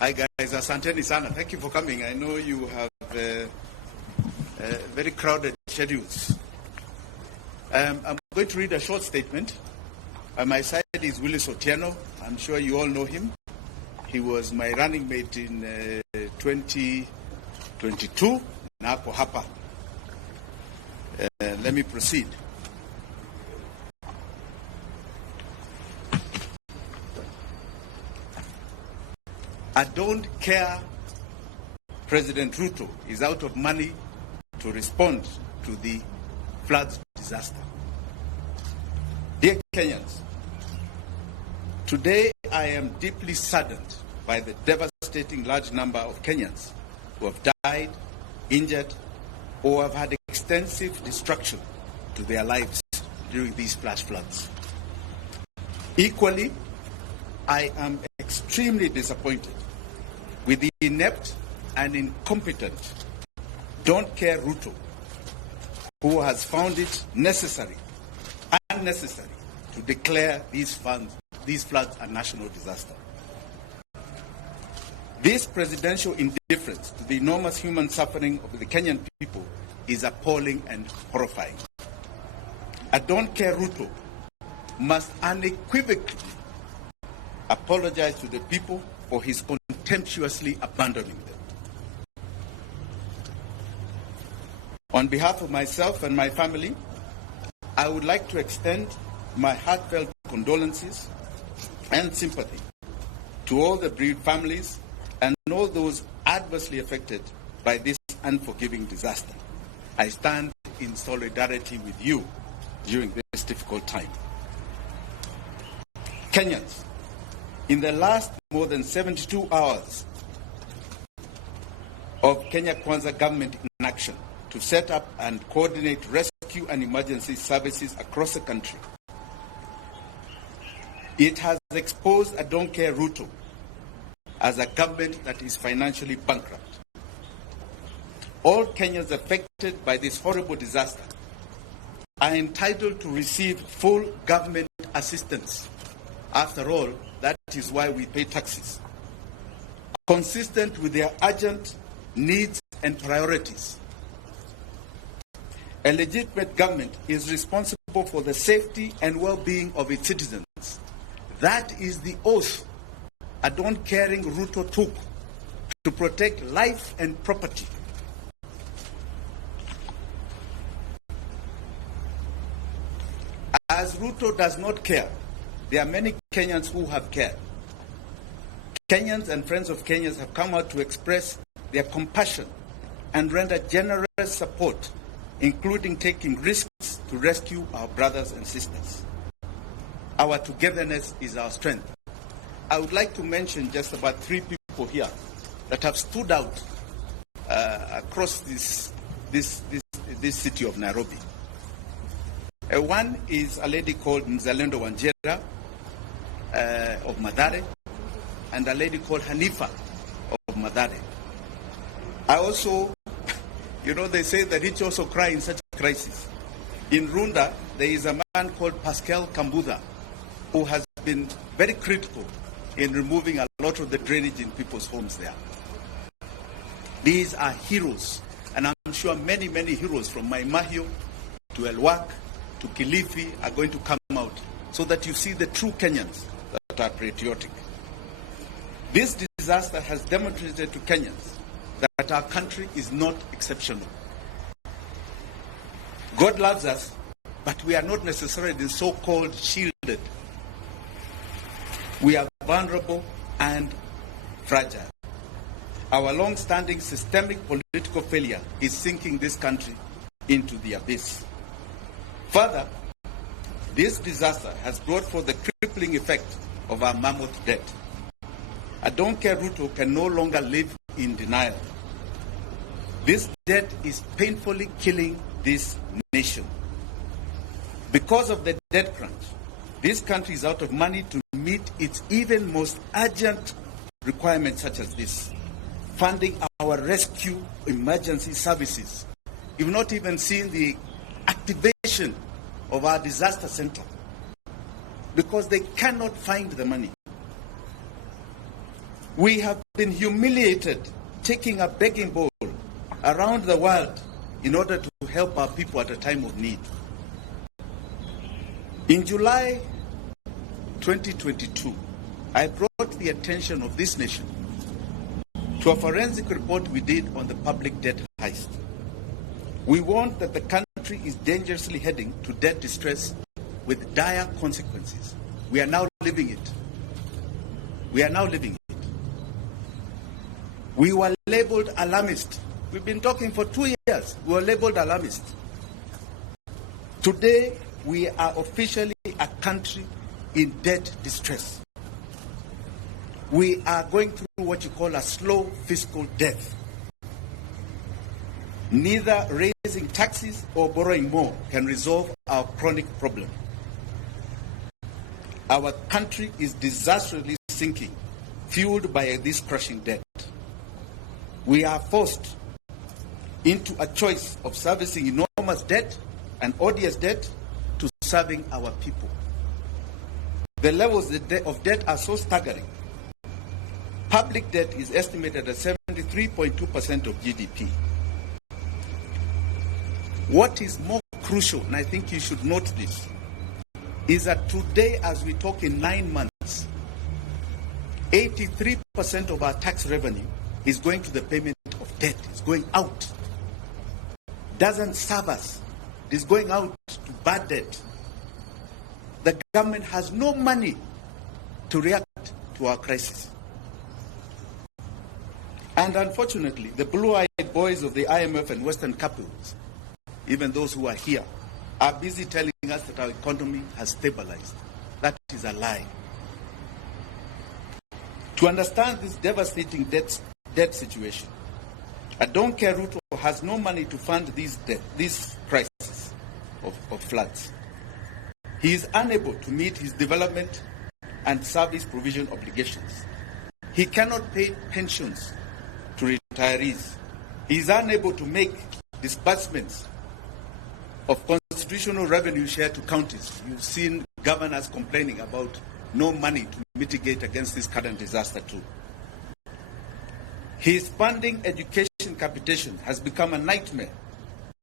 Hi guys, asanteni sana. Thank you for coming. I know you have very crowded schedules. I'm going to read a short statement. On my side is Willis Otieno. I'm sure you all know him. He was my running mate in 2022. Na hapo hapa. Let me proceed. I don't care President Ruto is out of money to respond to the floods disaster. Dear Kenyans, today I am deeply saddened by the devastating large number of Kenyans who have died, injured, or have had extensive destruction to their lives during these flash floods. Equally, I am extremely disappointed with the inept and incompetent Don't Care Ruto, who has found it unnecessary to declare these floods a national disaster. This presidential indifference to the enormous human suffering of the Kenyan people is appalling and horrifying. A Don't Care Ruto must unequivocally apologize to the people for his contemptuously abandoning them. On behalf of myself and my family, I would like to extend my heartfelt condolences and sympathy to all the bereaved families and all those adversely affected by this unforgiving disaster. I stand in solidarity with you during this difficult time. Kenyans, in the last more than 72 hours of Kenya Kwanza government in action to set up and coordinate rescue and emergency services across the country, it has exposed a don't care Ruto as a government that is financially bankrupt. All Kenyans affected by this horrible disaster are entitled to receive full government assistance. After all, that is why we pay taxes, consistent with their urgent needs and priorities. A legitimate government is responsible for the safety and well-being of its citizens. That is the oath a don't-caring Ruto took to protect life and property. As Ruto does not care, there are many Kenyans who have cared. Kenyans and friends of Kenyans have come out to express their compassion and render generous support, including taking risks to rescue our brothers and sisters. Our togetherness is our strength. I would like to mention just about 3 people here that have stood out across this city of Nairobi. One is a lady called Mzalendo Wanjira of Mathare, and a lady called Hanifa of Mathare. I also, they say the rich also cry in such a crisis. In Runda, there is a man called Pascal Kambudha who has been very critical in removing a lot of the drainage in people's homes there. These are heroes, and I'm sure many, many heroes from Maimahio to Elwak to Kilifi are going to come out so that you see the true Kenyans that are patriotic. This disaster has demonstrated to Kenyans that our country is not exceptional. God loves us, but we are not necessarily so-called shielded. We are vulnerable and fragile. Our long-standing systemic political failure is sinking this country into the abyss. Further, this disaster has brought forth the crippling effect of our mammoth debt. A don't care Ruto can no longer live in denial. This debt is painfully killing this nation. Because of the debt crunch, this country is out of money to meet its even most urgent requirements such as this. Funding our rescue emergency services. You've not even seen the activation of our disaster center because they cannot find the money. We have been humiliated, taking a begging bowl around the world in order to help our people at a time of need. In July 2022, I brought the attention of this nation to a forensic report we did on the public debt heist. We warned that the country is dangerously heading to debt distress with dire consequences. We are now living it. We are now living it. We were labeled alarmist. We've been talking for 2 years. We were labeled alarmist. Today, we are officially a country in debt distress. We are going through what you call a slow fiscal death. Neither raising taxes or borrowing more can resolve our chronic problem. Our country is disastrously sinking, fueled by this crushing debt. We are forced into a choice of servicing enormous debt and odious debt to serving our people. The levels of debt are so staggering. Public debt is estimated at 73.2% of GDP. What is more crucial, and I think you should note this, is that today, as we talk in 9 months, 83% of our tax revenue is going to the payment of debt. It's going out. Doesn't serve us. It's going out to bad debt. The government has no money to react to our crisis. And unfortunately, the blue-eyed boys of the IMF and Western capitals, even those who are here, are busy telling us that our economy has stabilized. That is a lie. To understand this devastating debt situation, I don't care Ruto has no money to fund these crises of floods. He is unable to meet his development and service provision obligations. He cannot pay pensions to retirees. He is unable to make disbursements of constitutional revenue share to counties. You've seen governors complaining about no money to mitigate against this current disaster too. His funding education capitation has become a nightmare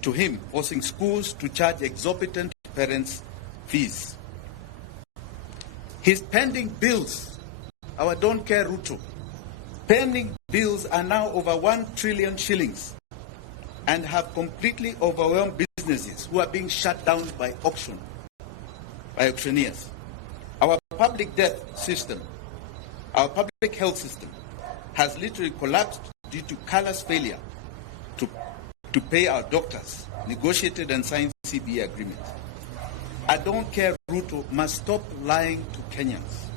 to him, forcing schools to charge exorbitant parents' fees. His pending bills, our don't care Ruto, pending bills are now over 1 trillion shillings and have completely overwhelmed businesses who are being shut down by auctioneers. Our public debt system, our public health system has literally collapsed due to callous failure to pay our doctors, negotiated and signed CBA agreements. I don't care Ruto must stop lying to Kenyans.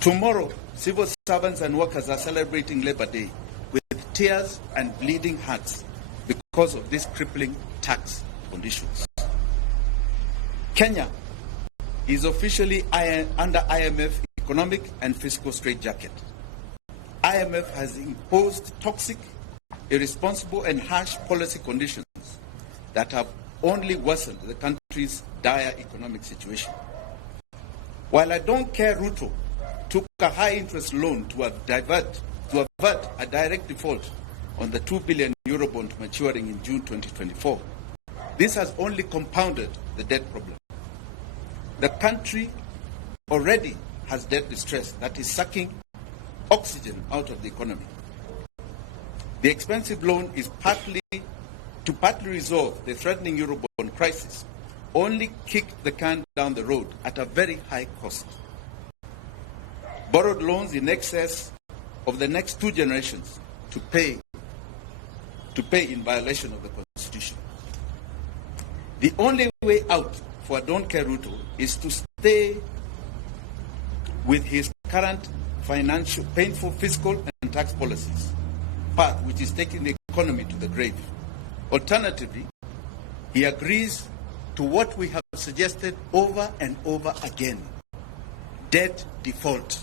Tomorrow, civil servants and workers are celebrating Labor Day with tears and bleeding hearts because of these crippling tax conditions. Kenya is officially under IMF economic and fiscal straitjacket. IMF has imposed toxic, irresponsible and harsh policy conditions that have only worsened the country's dire economic situation. While I don't care Ruto took a high-interest loan to avert a direct default on the 2 billion euro bond maturing in June 2024, this has only compounded the debt problem. The country already has debt distress that is sucking oxygen out of the economy. The expensive loan is partly resolve the threatening Eurobond crisis, only kicked the can down the road at a very high cost. Borrowed loans in excess of the next 2 generations to pay in violation of the Constitution. The only way out for Don't Care Ruto is to stay with his current painful fiscal and tax policies path, which is taking the economy to the grave. Alternatively, he agrees to what we have suggested over and over again: debt default,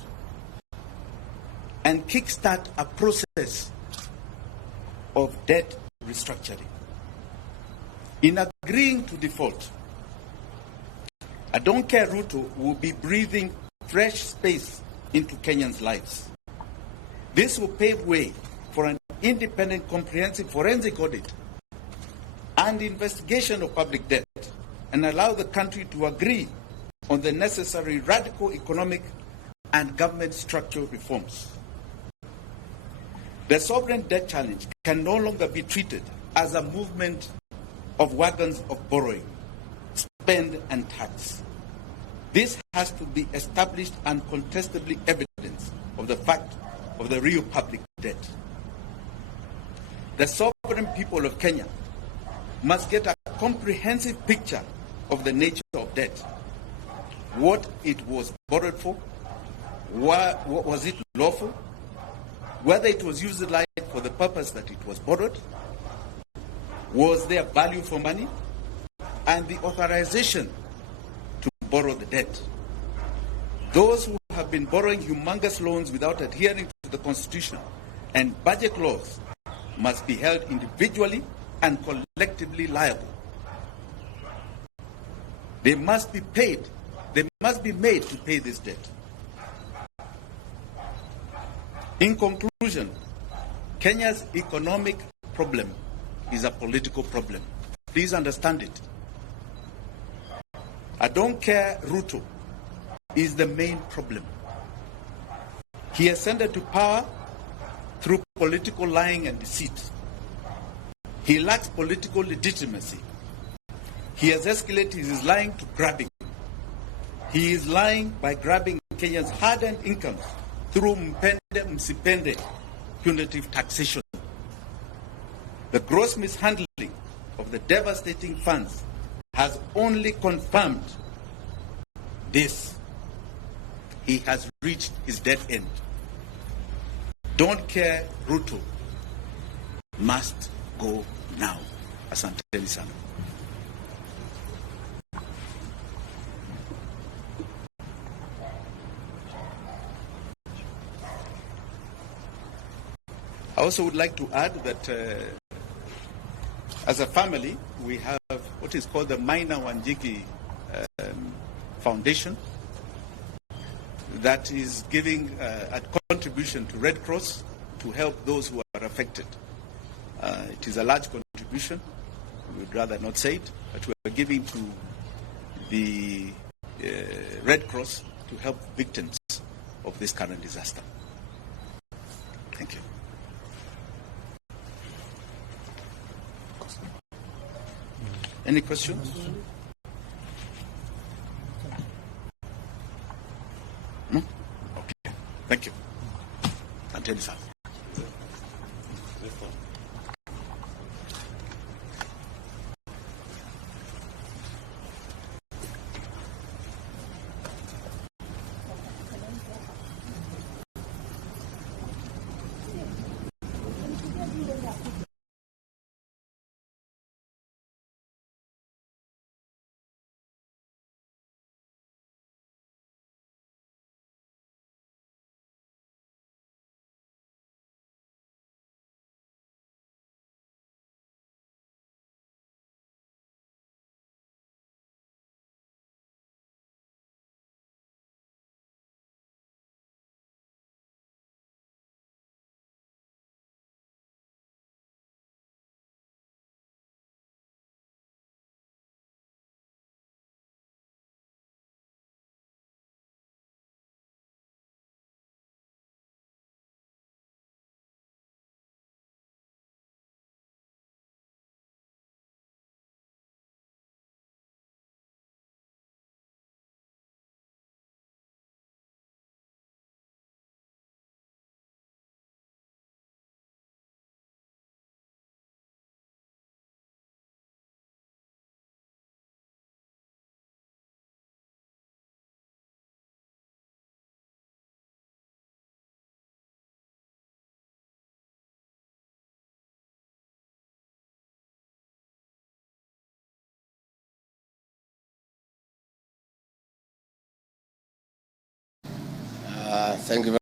and kickstart a process of debt restructuring. In agreeing to default, I don't care Ruto will be breathing fresh space into Kenyans' lives. This will pave way for an independent, comprehensive forensic audit and investigation of public debt, and allow the country to agree on the necessary radical economic and government structural reforms. The sovereign debt challenge can no longer be treated as a movement of wagons of borrowing, spend and tax. This has to be established and contestably evidence of the fact of the real public debt. The sovereign people of Kenya must get a comprehensive picture of the nature of debt, what it was borrowed for, what was it lawful, whether it was utilized for the purpose that it was borrowed, was there value for money, and the authorization to borrow the debt. Those who have been borrowing humongous loans without adhering to the Constitution and budget laws must be held individually and collectively liable. They must be paid. They must be made to pay this debt. In conclusion, Kenya's economic problem is a political problem. Please understand it. I don't care Ruto is the main problem. He ascended to power through political lying and deceit. He lacks political legitimacy. He has escalated his lying to grabbing. He is lying by grabbing Kenyans' hard-earned incomes through mpende msipende punitive taxation. The gross mishandling of the devastating funds has only confirmed this. He has reached his dead end. Don't care, Ruto must go now. Asanteni sana. I also would like to add that as a family, we have what is called the Minor Wanjigi Foundation that is giving a contribution to Red Cross to help those who are affected. It is a large contribution. We would rather not say it, but we are giving to the Red Cross to help victims of this current disaster. Thank you. Any questions? No? Okay. Thank you. Until this happens. Thank you.